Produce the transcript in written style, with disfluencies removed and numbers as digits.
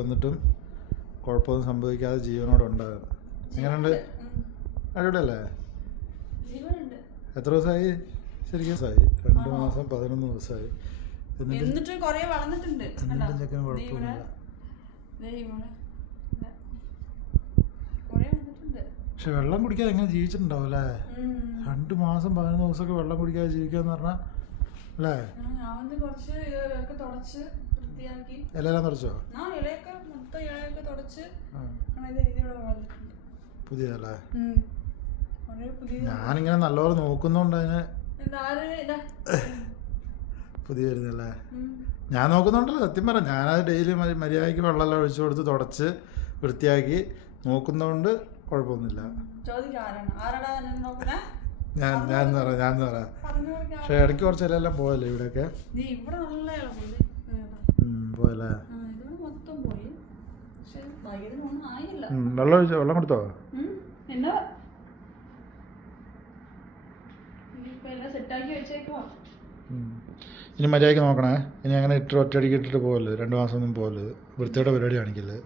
വന്നിട്ടും കുഴപ്പമൊന്നും സംഭവിക്കാതെ ജീവനോടെ ഉണ്ടാകും. എങ്ങനെയുണ്ട്? അടിപൊളിയല്ലേ? എത്ര ദിവസമായി? ശരിക്കും 2 മാസം 11 ദിവസമായി. എന്നിട്ടും ചെക്കന് കുഴപ്പമൊന്നുമില്ല. പക്ഷെ വെള്ളം കുടിക്കാതെ എങ്ങനെ ജീവിച്ചിട്ടുണ്ടാവും അല്ലേ? 2 മാസം 11 ദിവസമൊക്കെ വെള്ളം കുടിക്കാതെ ജീവിക്കാന്ന് പറഞ്ഞാൽ അല്ലേ? ഇലയെല്ലാം തുടച്ചോ? പുതിയതല്ലേ? ഞാനിങ്ങനെ നല്ലപോലെ നോക്കുന്നോണ്ട് അതിന് പുതിയ വരുന്നല്ലേ? ഞാൻ നോക്കുന്നുണ്ടല്ലോ, സത്യം പറയാം. ഞാനത് ഡെയിലി മര്യാദയ്ക്ക് വെള്ളമെല്ലാം ഒഴിച്ചു കൊടുത്ത് തുടച്ച് വൃത്തിയാക്കി നോക്കുന്നതുകൊണ്ട് കുഴപ്പമൊന്നുമില്ല. ഞാൻ പറയാം. പക്ഷെ ഇടയ്ക്ക് കുറച്ച് ഇലയെല്ലാം പോയല്ലേ ഇവിടെയൊക്കെ? പോയല്ലേ? വെള്ളം കൊടുത്തോ? ഇനി മര്യാദയ്ക്ക് നോക്കണേ. ഇനി അങ്ങനെ ഒറ്റയടിക്ക് ഇട്ടിട്ട് പോകല്ലേ? 2 മാസം ഒന്നും പോകല്ലേ? വൃത്തിയുടെ പരിപാടി കാണിക്കല്ലേ?